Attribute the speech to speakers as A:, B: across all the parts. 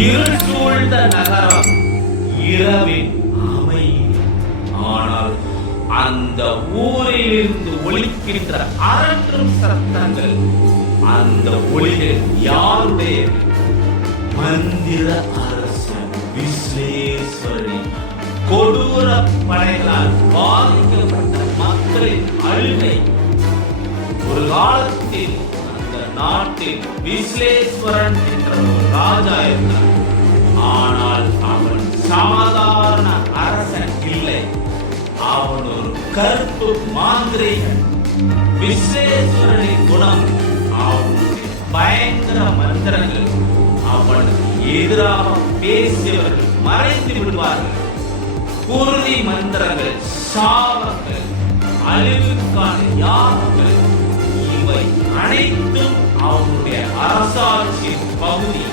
A: இருள் சூழ்ந்த நகரம் இரவின் அமைதி ஆனால் அந்த ஊரிலிருந்து ஒழிக்கின்ற அரற்றும் சத்தங்கள் அந்த ஒளிகள் யாருடைய? மந்திர அரசன் விஸ்வேஸ்வரி கொடூர படைகளால் பாதிக்கப்பட்ட மக்களின் அழுகை ஒரு காலத்தில் நாட்டில் விஸ்லேஸ்வரன் என்ற ஒரு ராஜா இருந்தார் ஆனால் அவன் சாதாரண அரசன் இல்லை. அவன் ஒரு கருப்பு மாந்திரிகன். விஸ்வேஸ்வரனின் குணம் அவனுடைய பயங்கர மந்திரங்கள். அவனுக்கு எதிராக பேசியவர்கள் மறைத்து விடுவார்கள். குருதி மந்திரங்கள் சாபங்கள் அழிவுக்கான யாகங்கள் இவை அனைத்தும் அவனுடைய அரசாட்சியின் பகுதி.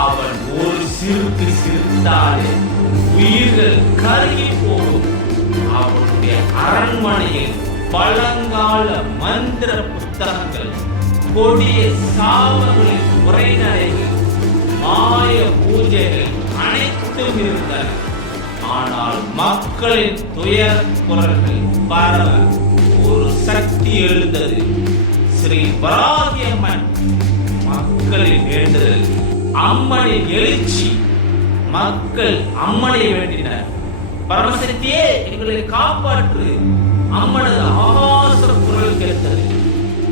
A: அவன் ஒரு சிறுக்கு சிரித்தாலே உயிர்கள் கருகி போகும். அவனுடைய அரண்மனையில் பழங்கால மந்திர புத்தகங்கள் கொடிய சாவர்களின் உரைநடைகள் மாய பூஜைகள் அனைத்தும் இருந்தன. ஆனால் மக்களின் துயர் குரல்கள் பரவ ஒரு சக்தி எழுந்தது. ஸ்ரீ வராகியம்மன் மக்களின் வேண்டுதல் அம்மனின் எழுச்சி. மக்கள் அம்மனை வேண்டினர். பரமசக்தியே எங்களை காப்பாற்று. அம்மனது ஆகாச குரல் கேட்டது.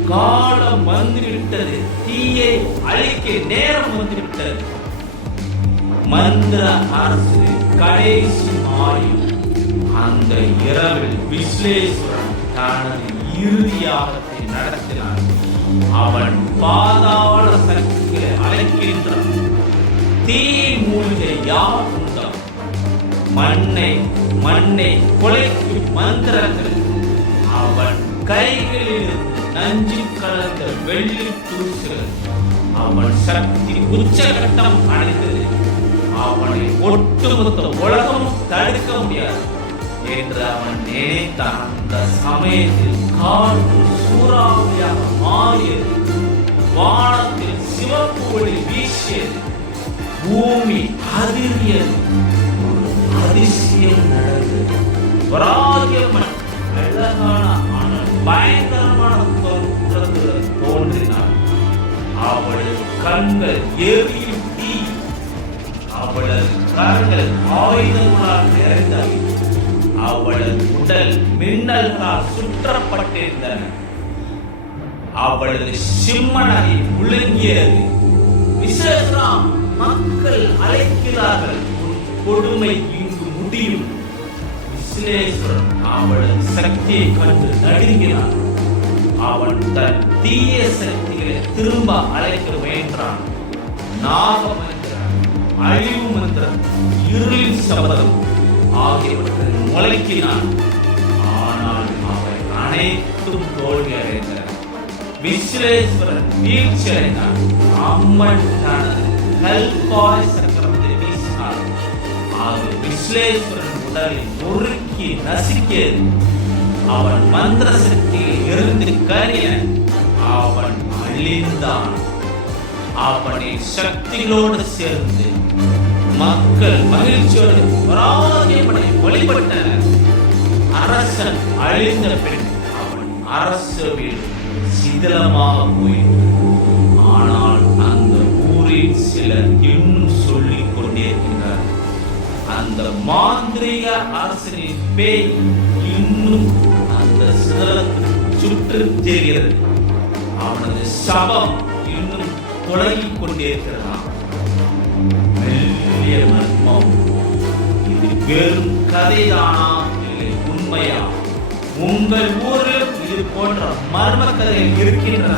A: காலம் வந்துவிட்டது தீயை அழிக்க நேரம் வந்துவிட்டது மந்திர அரசு கடைசி மாயும் அந்த இரவில் விஸ்வேஸ்வரன் தனது இறுதியாகத்தை நடத்தினான் அவன் பாதாள சக்திகளை அழைக்கின்றான் தீ மூலிகை யாவுண்டாம் மண்ணை மண்ணை கொலைக்கும் மந்திரங்கள். அவன் கைகளில் நஞ்சு கலந்த வெள்ளி தூசுகள். அவன் சக்தி உச்சகட்டம் அடைந்தது. ஒட்டுமொத்த உலகம் தடுக்க முடியாது. என்று அவன் நினைத்தான் அந்த சமயத்தில் காற்று சூறாவளியாக மாறியது. வானத்தில் சிவப்பு ஒளி வீசியது. பூமி அதிரியது அதிசயம் நடந்தது. வராகியம்மன் அழகான ஆனால் பயங்கரமான தோற்றத்தில் தோன்றினார் அவளது கண்கள் எரியும் தீ. அவளது கரங்கள் ஆயுதங்களால் நிறைந்தவை அவளது உடல் மின்னல்களால் சுற்றப்பட்டிருந்தன. அவளது சிம்மனை முழுங்கியது. விசேஷம் மக்கள் அழைக்கிறார்கள். உன் கொடுமை இங்கு முடியும். விஸ்லேஸ்வரன் அவளது சக்தியை கண்டு நடுங்கினான். அவன் தன் தீய சக்திகளை திரும்ப அழைக்க முயன்றான். நாகமன் அழிவு மந்திரம் இருளின் சபதம் ஆகியவற்றை முளைக்கினான் ஆனால் அவை அனைத்தும் தோல்வி அடைந்தன. விஸ்வேஸ்வரன் வீழ்ச்சி அடைந்தான். அம்மன் தனது கல்பாய் சக்கரத்தை வீசினார் அது விஸ்வேஸ்வரன் உடலை நொறுக்கி நசுக்கியது அவன் மந்திர சக்தியில் இருந்து கரிய அவன் அழிந்தான். அப்படி சக்திகளோடு சேர்ந்து மக்கள் மகிழ்ச்சியோடு பராஜயமனை வழிபட்டனர். அரசன் அழிந்த பின் அவன் அரசவில் சிதலமாக சிதிலமாக ஆனால் அந்த ஊரில் சிலர் இன்னும் சொல்லிக் கொண்டே இருக்கிறார் அந்த மாந்திரிக அரசனின் பேய் இன்னும் அந்த சிதலத்தை சுற்று தெரிகிறது. அவனது சபம் இன்னும் தொடங்கிக் மெல்லிய மர்மம். இது வெறும் கதைதானா? இல்லை உண்மையா? உங்கள் ஊரில் இது போன்ற மர்ம கதைகள் இருக்கின்றன.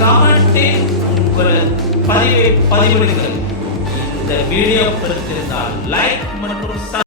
A: கமெண்டில் உங்கள் பதிவை பதிவிடுங்கள். இந்த வீடியோ பிடித்திருந்தால் லைக் மற்றும்